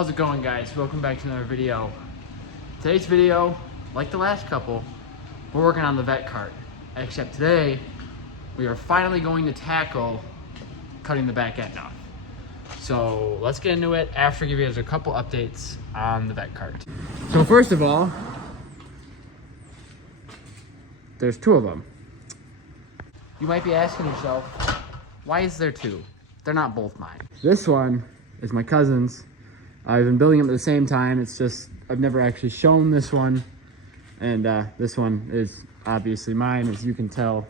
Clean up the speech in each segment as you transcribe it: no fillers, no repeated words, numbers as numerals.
How's it going, guys? Welcome back to another video. Today's video, like the last couple, we're working on the Vette cart. Except today, we are finally going to tackle cutting the back end off. So let's get into it after I give you guys a couple updates on the Vette cart. So first of all, there's two of them. You might be asking yourself, why is there two? They're not both mine. This one is my cousin's. I've been building them at the same time. It's just, I've never actually shown this one. And this one is obviously mine, as you can tell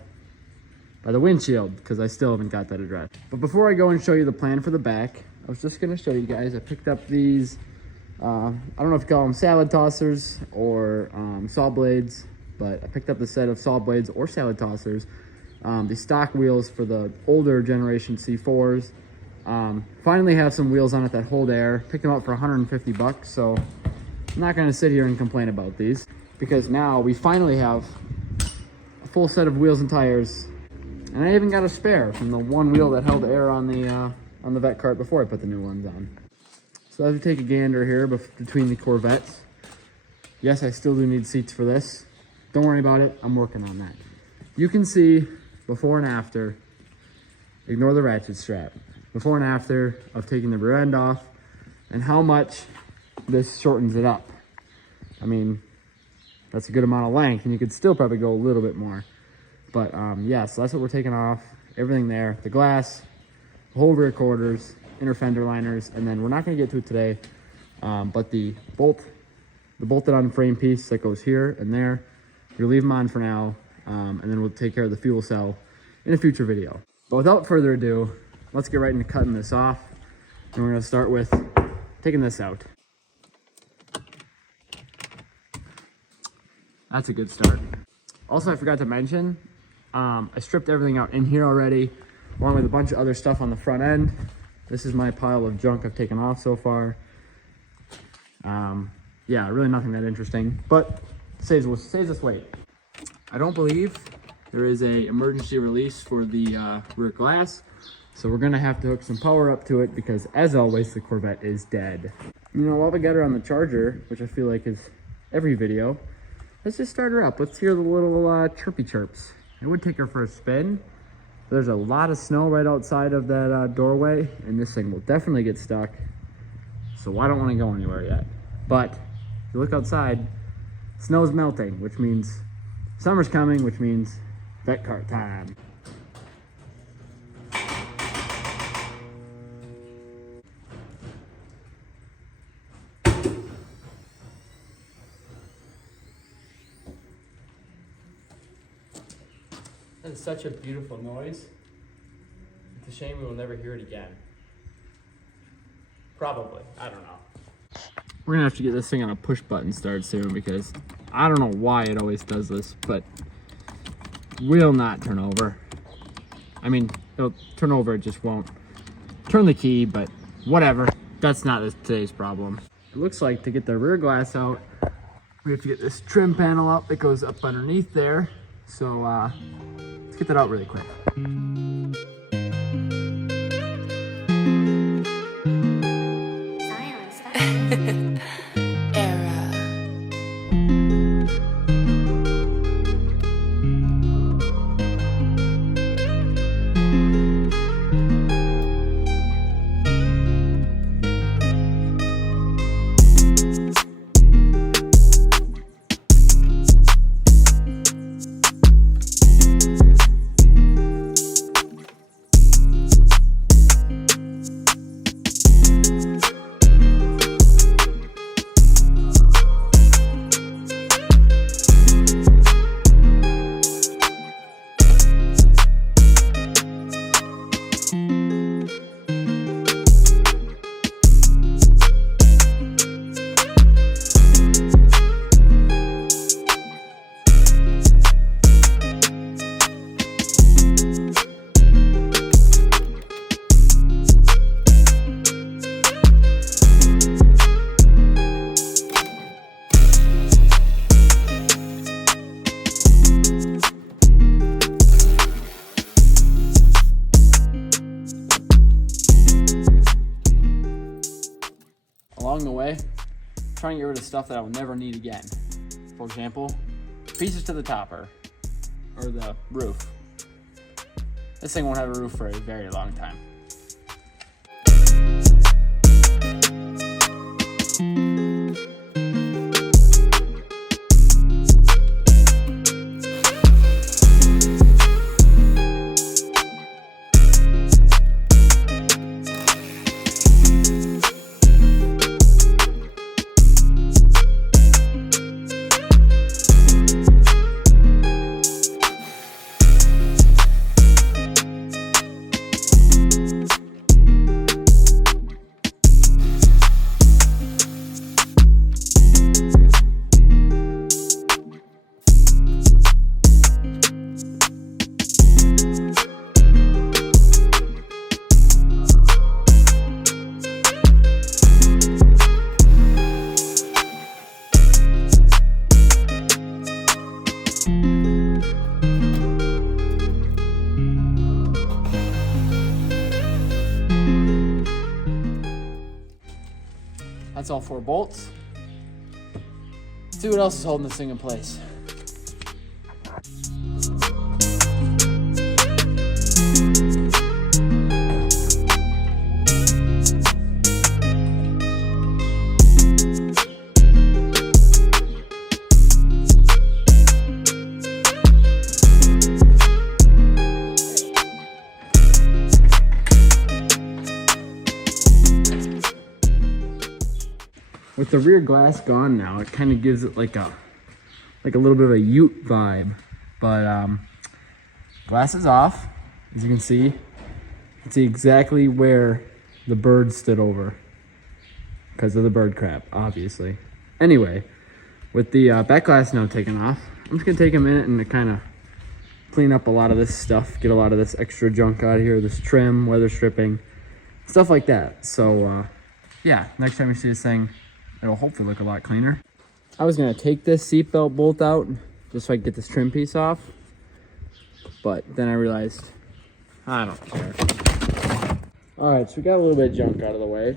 by the windshield, because I still haven't got that addressed. But before I go and show you the plan for the back, I was just gonna show you guys, I picked up these, I don't know if you call them salad tossers or saw blades, but I picked up a set of saw blades or salad tossers. The stock wheels for the older generation C4s. Finally have some wheels on it that hold air. Picked them up for 150 bucks, so I'm not gonna sit here and complain about these, because now we finally have a full set of wheels and tires, and I even got a spare from the one wheel that held air on the Vette cart before I put the new ones on. So as we take a gander here between the Corvettes, yes, I still do need seats for this. Don't worry about it, I'm working on that. You can see before and after. Ignore the ratchet strap. Before and after of taking the rear end off, and how much this shortens it up. I mean, that's a good amount of length, and you could still probably go a little bit more. But yeah, so that's what we're taking off. Everything there, the glass, the whole rear quarters, inner fender liners, and then we're not gonna get to it today, but the bolted on frame piece that goes here and there, we'll leave them on for now, and then we'll take care of the fuel cell in a future video. But without further ado, let's get right into cutting this off. And we're gonna start with taking this out. That's a good start. Also, I forgot to mention, I stripped everything out in here already, along with a bunch of other stuff on the front end. This is my pile of junk I've taken off so far. Yeah, really nothing that interesting, but saves us weight. I don't believe there is a emergency release for the rear glass. So we're gonna have to hook some power up to it, because as always, the Corvette is dead. You know, while we got her on the charger, which I feel like is every video, let's just start her up. Let's hear the little chirpy chirps. I would take her for a spin. There's a lot of snow right outside of that doorway, and this thing will definitely get stuck. So I don't wanna go anywhere yet. But if you look outside, snow's melting, which means summer's coming, which means Vette cart time. That is such a beautiful noise. It's a shame we will never hear it again. Probably, I don't know. We're gonna have to get this thing on a push button start soon, because I don't know why it always does this, but will not turn over. I mean, it'll turn over, it just won't turn the key, but whatever. That's not today's problem. It looks like to get the rear glass out, we have to get this trim panel up that goes up underneath there. So let's get that out really quick. along the way, trying to get rid of stuff that I will never need again. For example, pieces to the topper or the roof. This thing won't have a roof for a very long time. That's all 4 bolts. Let's see what else is holding this thing in place. With the rear glass gone now, it kind of gives it like a little bit of a ute vibe. But glass is off, as you can see. You can see exactly where the bird stood over because of the bird crap, obviously. Anyway, with the back glass now taken off, I'm just gonna take a minute and kind of clean up a lot of this stuff, get a lot of this extra junk out of here, this trim, weather stripping, stuff like that. So yeah, next time you see this thing, it'll hopefully look a lot cleaner. I was gonna take this seatbelt bolt out just so I could get this trim piece off, but then I realized I don't care. All right, so we got a little bit of junk out of the way,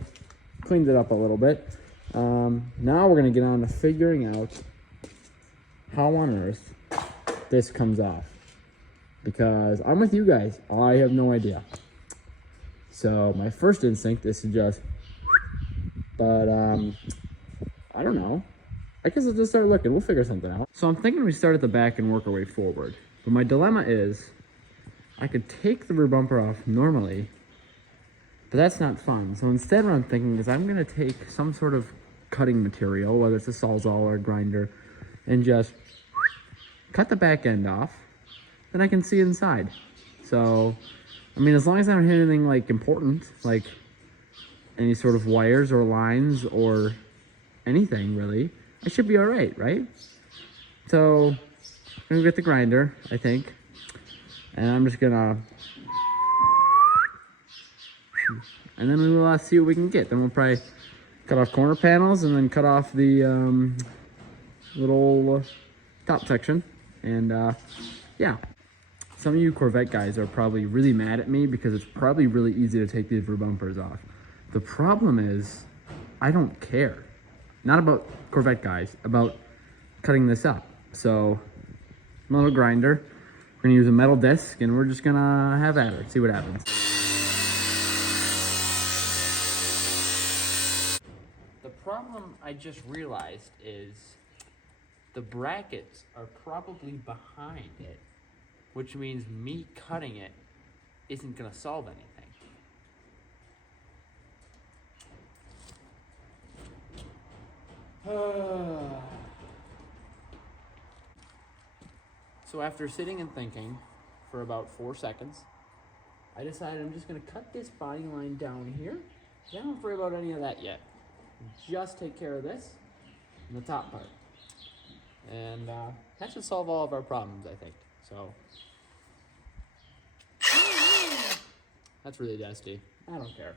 cleaned it up a little bit. Now we're gonna get on to figuring out how on earth this comes off, because I'm with you guys, I have no idea. So my first instinct is to just, but I don't know. I guess I'll just start looking. We'll figure something out. So I'm thinking we start at the back and work our way forward. But my dilemma is, I could take the rear bumper off normally, but that's not fun. So instead what I'm thinking is I'm gonna take some sort of cutting material, whether it's a Sawzall or a grinder, and just cut the back end off. Then I can see inside. So, I mean, as long as I don't hit anything like important, like any sort of wires or lines or anything really, I should be all right, right? So I'm gonna get the grinder, I think, and I'm just gonna, and then we will see what we can get. Then we'll probably cut off corner panels and then cut off the little top section. And yeah, some of you Corvette guys are probably really mad at me because it's probably really easy to take these rear bumpers off. The problem is, I don't care. Not about Corvette guys, about cutting this up. So, a little grinder. We're gonna use a metal disc and we're just gonna have at it, see what happens. The problem I just realized is the brackets are probably behind it, which means me cutting it isn't gonna solve anything. So after sitting and thinking for about 4 seconds, I decided I'm just gonna cut this body line down here. I don't worry about any of that yet. Just take care of this and the top part. And that should solve all of our problems, I think. So that's really dusty. I don't care.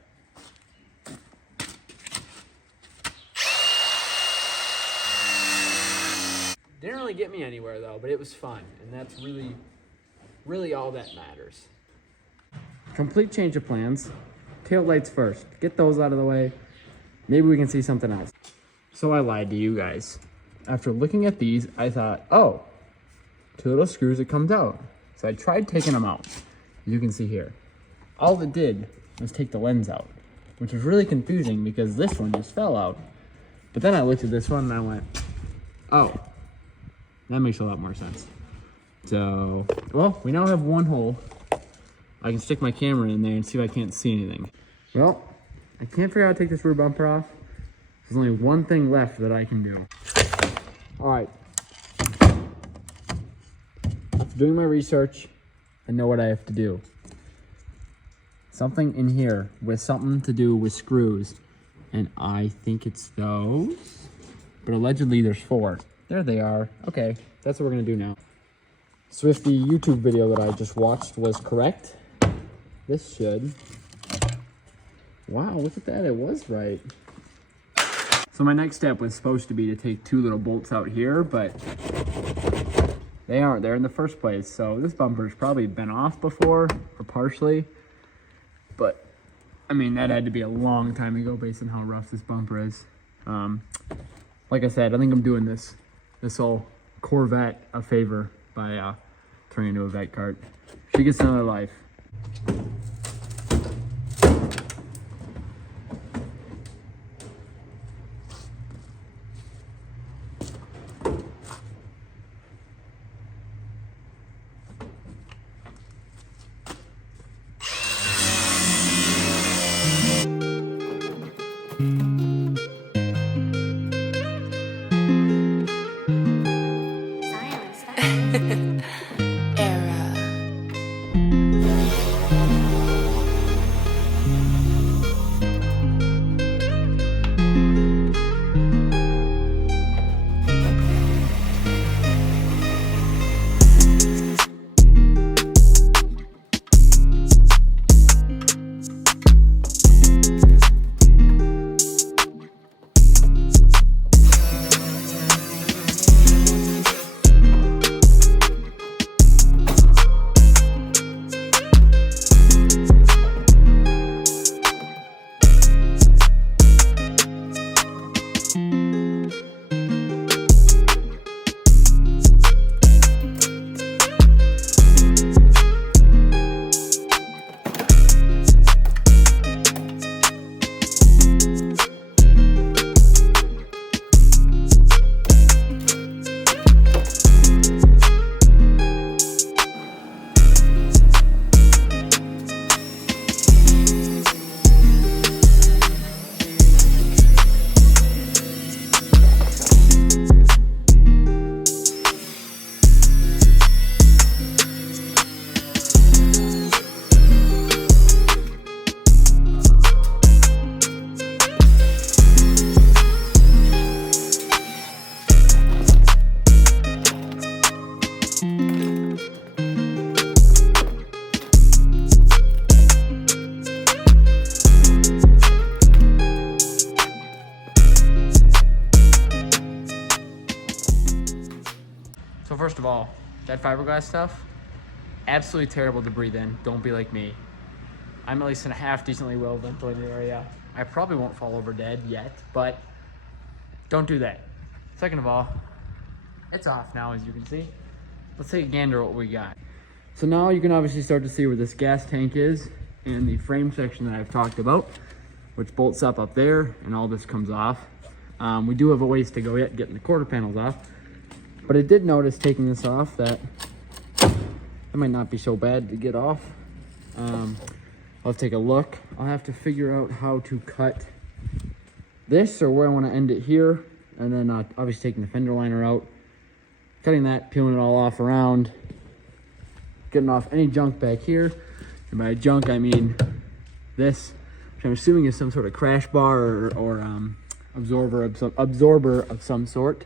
Didn't really get me anywhere though, but it was fun, and that's really all that matters. Complete change of plans. Tail lights first. Get those out of the way. maybe we can see something else. So I lied to you guys. After looking at these, I thought, oh, 2 little screws, it comes out. So I tried taking them out, as you can see here. All it did was take the lens out, which was really confusing because this one just fell out. But then I looked at this one and I went, oh, that makes a lot more sense. So, well, we now have one hole. I can stick my camera in there and see if I can't see anything. Well, I can't figure out how to take this rear bumper off. There's only one thing left that I can do. All right. After doing my research, I know what I have to do. Something in here with something to do with screws. And I think it's those. But allegedly there's 4. There they are. Okay, that's what we're gonna do now. So if the YouTube video that I just watched was correct, this should... Wow, look at that, it was right. So my next step was supposed to be to take 2 little bolts out here, but they aren't there in the first place. So this bumper's probably been off before, or partially. But, I mean, that had to be a long time ago based on how rough this bumper is. Like I said, I think I'm doing this old Corvette a favor by turning into a Vette cart. She gets another life. So first of all, that fiberglass stuff, absolutely terrible to breathe in. Don't be like me. I'm at least in a half decently well ventilated area. I probably won't fall over dead yet, but don't do that. Second of all, it's off now, as you can see. Let's take a gander at what we got. So now you can obviously start to see where this gas tank is and the frame section that I've talked about, which bolts up there, and all this comes off. We do have a ways to go yet getting the quarter panels off, but I did notice taking this off that it might not be so bad to get off. I'll have to take a look. I'll have to figure out how to cut this or where I want to end it here, and then obviously taking the fender liner out, cutting that, peeling it all off around, getting off any junk back here. And by junk I mean this, which I'm assuming is some sort of crash bar or absorber of some sort.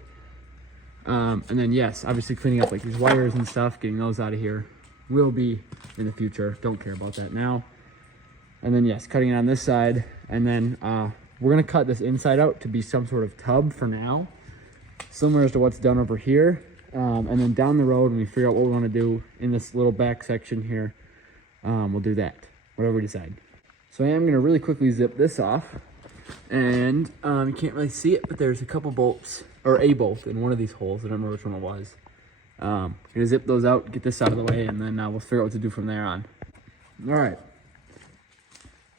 And then yes, obviously cleaning up like these wires and stuff, getting those out of here will be in the future. Don't care about that now. And then yes, cutting it on this side, and then we're gonna cut this inside out to be some sort of tub for now, similar as to what's done over here. And then down the road, when we figure out what we want to do in this little back section here, we'll do that, whatever we decide. So I am going to really quickly zip this off. And you can't really see it, but there's a couple bolts, or a bolt in one of these holes. I don't remember which one it was. Gonna zip those out, get this out of the way, and then we'll figure out what to do from there on. All right.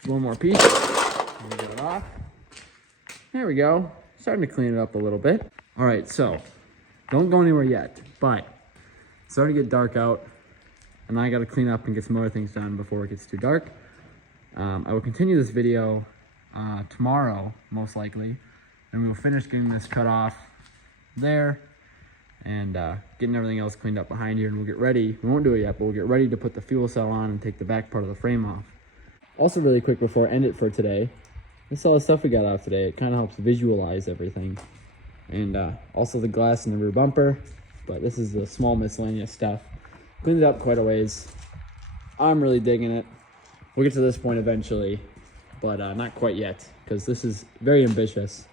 One more piece. Get it off. There we go. Starting to clean it up a little bit. All right, so don't go anywhere yet, but it's starting to get dark out, and I got to clean up and get some other things done before it gets too dark. I will continue this video tomorrow, most likely, and we will finish getting this cut off there and getting everything else cleaned up behind here, and we'll get ready. We won't do it yet, but we'll get ready to put the fuel cell on and take the back part of the frame off. Also, really quick before I end it for today, this is all the stuff we got off today. It kind of helps visualize everything. And also the glass in the rear bumper, but this is the small miscellaneous stuff. Cleaned it up quite a ways. I'm really digging it. We'll get to this point eventually, but not quite yet, because this is very ambitious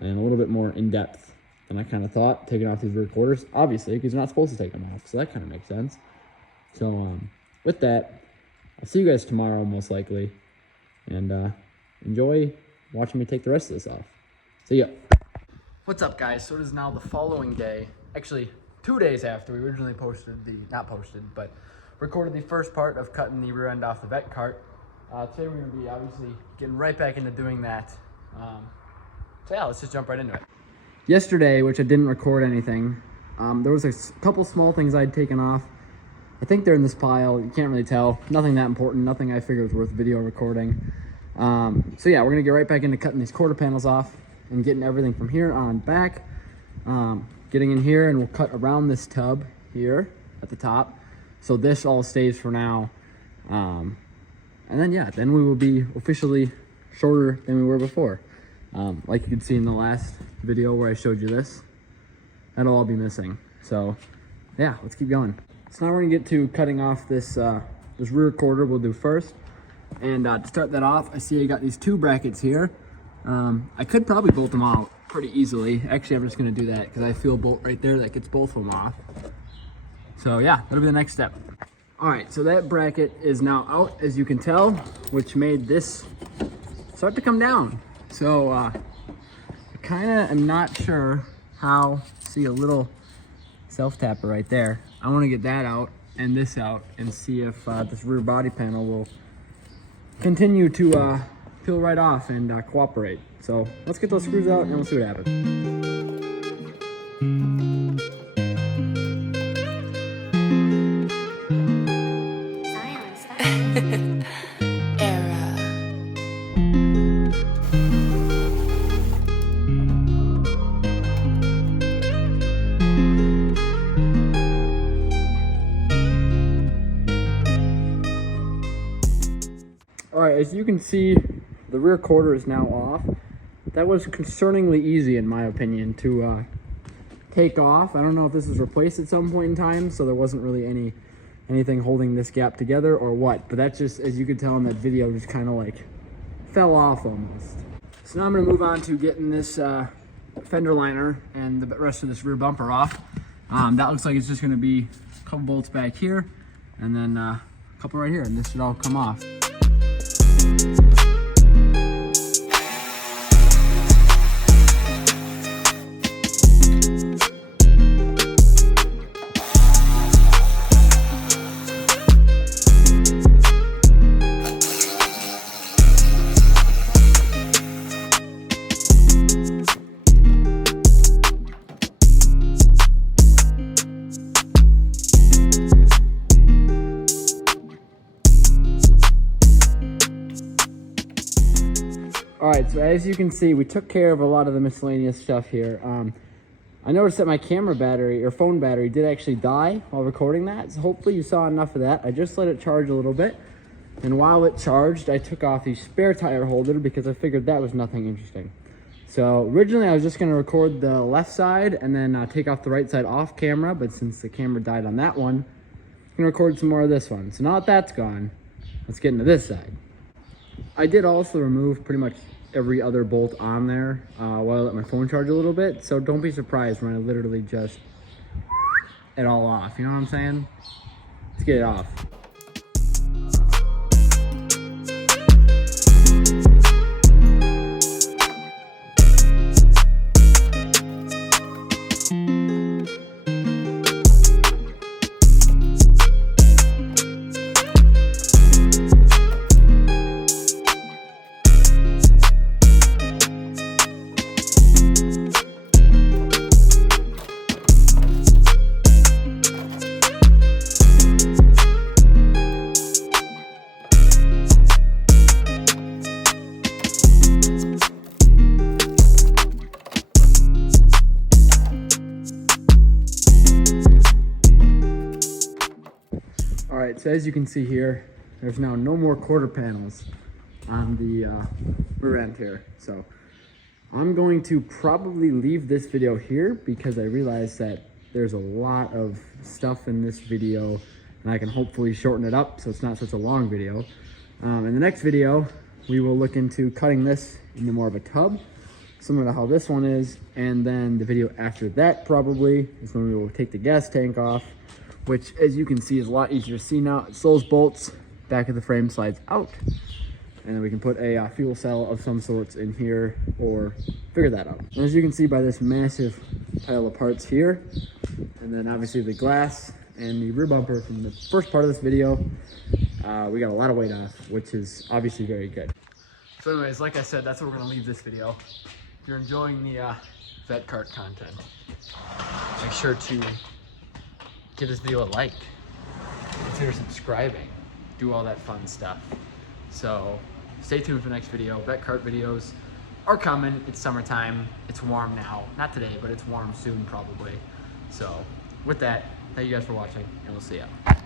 and a little bit more in-depth than I kind of thought, taking off these rear quarters, obviously, because you're not supposed to take them off, so that kind of makes sense. So with that, I'll see you guys tomorrow, most likely, and enjoy watching me take the rest of this off. See ya. What's up, guys? So it is now the following day, actually 2 days after we originally but recorded the first part of cutting the rear end off the Vette cart. Today we're going to be obviously getting right back into doing that. So yeah, let's just jump right into it. Yesterday, which I didn't record anything, there was a couple small things I'd taken off. I think they're in this pile. You can't really tell. Nothing that important. Nothing I figured was worth video recording. So yeah, we're going to get right back into cutting these quarter panels off and getting everything from here on back. Getting in here, and we'll cut around this tub here at the top. So this all stays for now. And then yeah, then we will be officially shorter than we were before. Like you can see in the last video where I showed you this, that'll all be missing. So yeah, let's keep going. So now we're gonna get to cutting off this this rear quarter. We'll do first. And to start that off, I see I got these two brackets here. I could probably bolt them out pretty easily. Actually, I'm just gonna do that because I feel a bolt right there that gets both of them off. So yeah, that'll be the next step. All right, so that bracket is now out, as you can tell, which made this start to come down. So I kind of am not sure how. See a little self-tapper right there. I want to get that out and this out and see if this rear body panel will continue to peel right off and cooperate. So let's get those screws out and we'll see what happens. Alright, as you can see, the rear quarter is now off. That was concerningly easy, in my opinion, to take off. I don't know if this was replaced at some point in time, so there wasn't really anything holding this gap together or what, but that just, as you could tell in that video, just kind of like fell off almost. So now I'm going to move on to getting this fender liner and the rest of this rear bumper off. That looks like it's just going to be a couple bolts back here and then a couple right here, and this should all come off. Alright, so as you can see, we took care of a lot of the miscellaneous stuff here. I noticed that my camera battery, or phone battery, did actually die while recording that, so hopefully you saw enough of that. I just let it charge a little bit, and while it charged, I took off the spare tire holder because I figured that was nothing interesting. So originally I was just going to record the left side and then take off the right side off camera, but since the camera died on that one, I'm going to record some more of this one. So now that that's gone, let's get into this side. I did also remove pretty much every other bolt on there while I let my phone charge a little bit, so don't be surprised when I literally just it all off, you know what I'm saying? Let's get it off. so as you can see here, there's now no more quarter panels on the rear end here. So I'm going to probably leave this video here because I realized that there's a lot of stuff in this video and I can hopefully shorten it up so it's not such a long video. In the next video, we will look into cutting this into more of a tub, similar to how this one is. And then the video after that probably is when we will take the gas tank off, which as you can see is a lot easier to see now. It's those bolts, back of the frame slides out. And then we can put a fuel cell of some sorts in here or figure that out. And as you can see by this massive pile of parts here, and then obviously the glass and the rear bumper from the first part of this video, we got a lot of weight off, which is obviously very good. So anyways, like I said, that's where we're gonna leave this video. If you're enjoying the Vette Kart content, make sure to give this video a like, consider subscribing, do all that fun stuff. So stay tuned for the next video. Vette Kart videos are coming. It's summertime. It's warm now. Not today, but it's warm soon probably. So with that, thank you guys for watching, and we'll see ya.